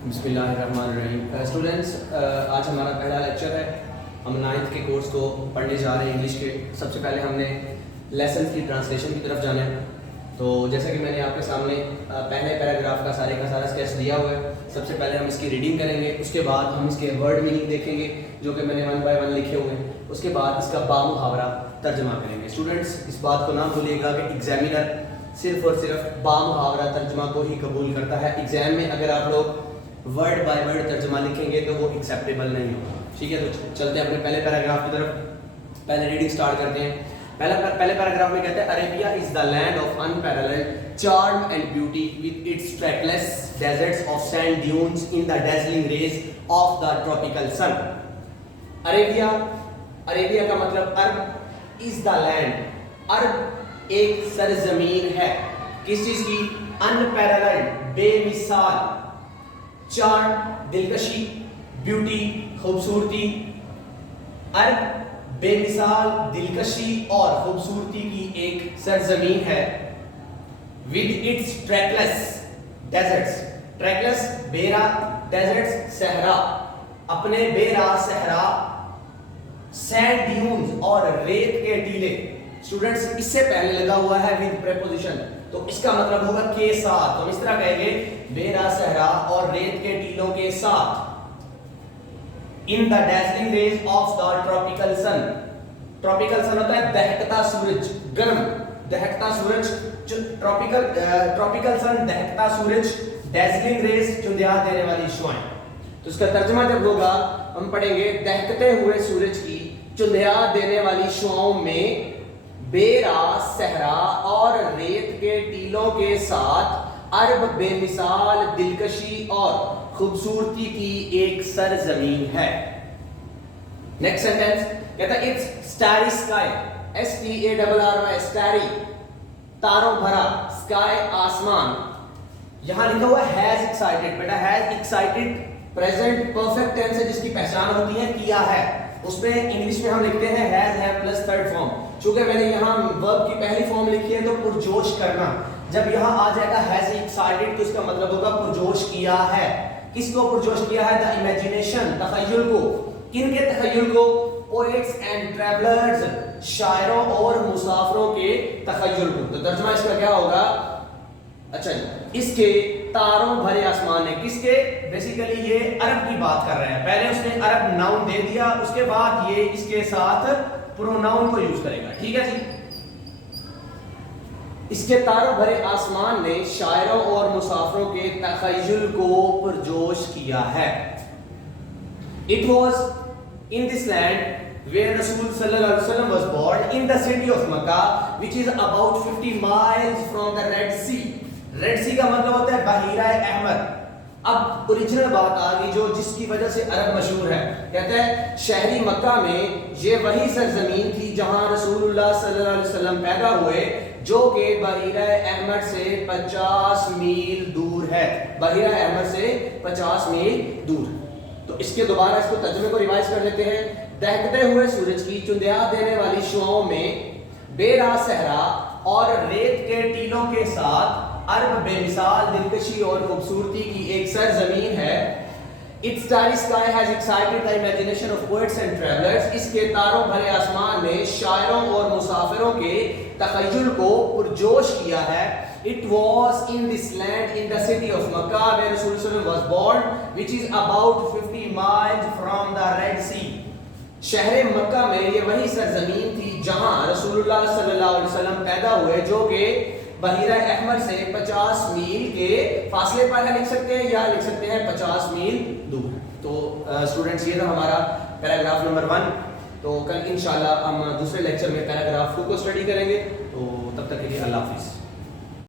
بسم اللہ الرحمن الرحیم. اسٹوڈنٹس، آج ہمارا پہلا لیکچر ہے. ہم 9th کے کورس کو پڑھنے جا رہے ہیں انگلش کے. سب سے پہلے ہم نے لیسن کی ٹرانسلیشن کی طرف جانا ہے. تو جیسا کہ میں نے آپ کے سامنے پہلے پیراگراف کا سارا اسکیچ دیا ہوا ہے. سب سے پہلے ہم اس کی ریڈنگ کریں گے، اس کے بعد ہم اس کے ورڈ میننگ دیکھیں گے جو کہ میں نے 1 بائی 1 لکھے ہوئے ہیں. اس کے بعد اس کا بامحاورہ ترجمہ کریں گے. اسٹوڈنٹس، اس بات کو نہ بھولیے گا کہ ایگزامینر صرف اور صرف بامحاورہ ترجمہ کو ہی قبول کرتا ہے. ایگزام میں اگر آپ لوگ ورڈ بائی ورڈ ترجمہ لکھیں گے تو وہ ایکسیپٹیبل نہیں ہوگا. ٹھیک ہے، تو چلتے ہیں اپنے پہلے پیراگراف کی طرف. پہلے ریڈنگ سٹارٹ کرتے ہیں. پہلے پیراگراف میں کہتے ہیں Arabia is the land of unparalleled charm and beauty with its trackless deserts of sand dunes in the dazzling rays of the tropical sun. Arabia کا مطلب عرب is the land. عرب ایک سرزمین ہے. کس چیز کی؟ unparalleled، بے مثال. چارم، دلکشی. بیوٹی، خوبصورتی. عرب بے مثال دلکشی اور خوبصورتی کی ایک سرزمین ہے. with its trackless deserts. trackless بے راہ، deserts صحرا. اپنے بے راہ صحرا، sand dunes اور ریت کے ٹیلے. اسٹوڈنٹس، اس سے پہلے لگا ہوا ہے with preposition، تو اس کا مطلب ہوگا کے ساتھ. تو اس طرح کہیں گے بے راہ صحرا اور ریت کے ٹیلوں کے ساتھ. in the dazzling rays of the tropical sun. tropical sun ہوتا ہے دہکتا سورج، گرم دہکتا سورج. tropical sun دہکتا سورج، dazzling rays چندیا دینے والی شعاعیں. تو اس کا ترجمہ جب ہوگا ہم پڑھیں گے دہکتے ہوئے سورج کی چندیا دینے والی شعاعوں میں بے راہ صحرا اور ریت کے ٹیلوں کے ساتھ عرب بے مثال دلکشی اور خوبصورتی کی ایک سرزمین ہے. نیکسٹ سینٹینس کہتا ہے it's starry sky. STARRY starry, تاروں بھرا. اسکائی آسمان. یہاں لکھا ہوا ہے ہیز ایکسائٹڈ. بیٹا has excited present perfect tense ہے جس کی پہچان ہوتی ہے کیا ہے. اس میں انگلش میں ہم لکھتے ہیں ہیز ہے پلس تھرڈ فارم. چونکہ میں نے یہاں ورب کی پہلی فارم لکھی ہے تو پرجوش کرنا. جب یہاں آ جائے گا ہیز ایکسائٹڈ تو اس کا مطلب ہوگا پرجوش کیا ہے. کس کو پرجوش کیا ہے؟ دا امیجینیشن، تخیل کو. کن کے تخیل کو؟ پوئٹس اینڈ ٹریولرز، شاعروں اور مسافروں کے تخیل کو. تو ترجمہ اس کا کیا ہوگا؟ اچھا جی، اس کے تاروں بھرے آسمان ہے. کس کے؟ بیسیکلی یہ عرب کی بات کر رہے ہیں. پہلے اس نے عرب ناؤن دے دیا، اس کے بعد یہ اس کے ساتھ پروناؤن کو یوز کرے گا. ٹھیک ہے جی. اس کے تاروں بھرے آسمان نے شاعروں اور مسافروں کے تخیل کو پرجوش کیا ہے. It was in this land where Rasul sallallahu alaihi wasallam was born, in the city of Makkah, which is about 50 miles from the Red Sea. Red Sea کا مطلب ہوتا ہے بحیرہ احمر. اب اوریجنل بات آ گئی جو جس کی وجہ سے عرب مشہور ہے. کہتا ہے شہری مکہ میں یہ وہی سرزمین تھی جہاں رسول اللہ صلی اللہ علیہ وسلم پیدا ہوئے، جو کہ بحیرہ احمر سے 50 میل دور ہے. بحیرہ احمر سے 50 میل دور. تو اس کے دوبارہ اس کو ترجمے کو ریوائز کر لیتے ہیں. دہکتے ہوئے سورج کی چندیا دینے والی شعاعوں میں بے راہ صحرا اور ریت کے ٹیلوں کے ساتھ عرب بے مثال دلکشی اور خوبصورتی کی ایک سرزمین ہے. Its starry sky has excited the imagination of poets and travelers. اس کے تاروں بھرے آسمان نے شاعروں اور مسافروں کے تخیل کو پرجوش کیا ہے. It was in this land, in the city of Makkah, where Rasulullah was born, which is about 50 miles from the Red Sea. شہر مکہ میں یہ وہی سرزمین تھی جہاں رسول اللہ صلی اللہ علیہ وسلم پیدا ہوئے، جو کہ بحیرہ احمر سے 50 میل کے فاصلے پر ہے. لکھ سکتے ہیں یا لکھ سکتے ہیں 50 میل دور. تو اسٹوڈنٹس، یہ تھا ہمارا پیراگراف نمبر 1. تو کل انشاءاللہ ہم دوسرے لیکچر میں پیراگراف 2 کو اسٹڈی کریں گے. تو تب تک کے لیے اللہ حافظ.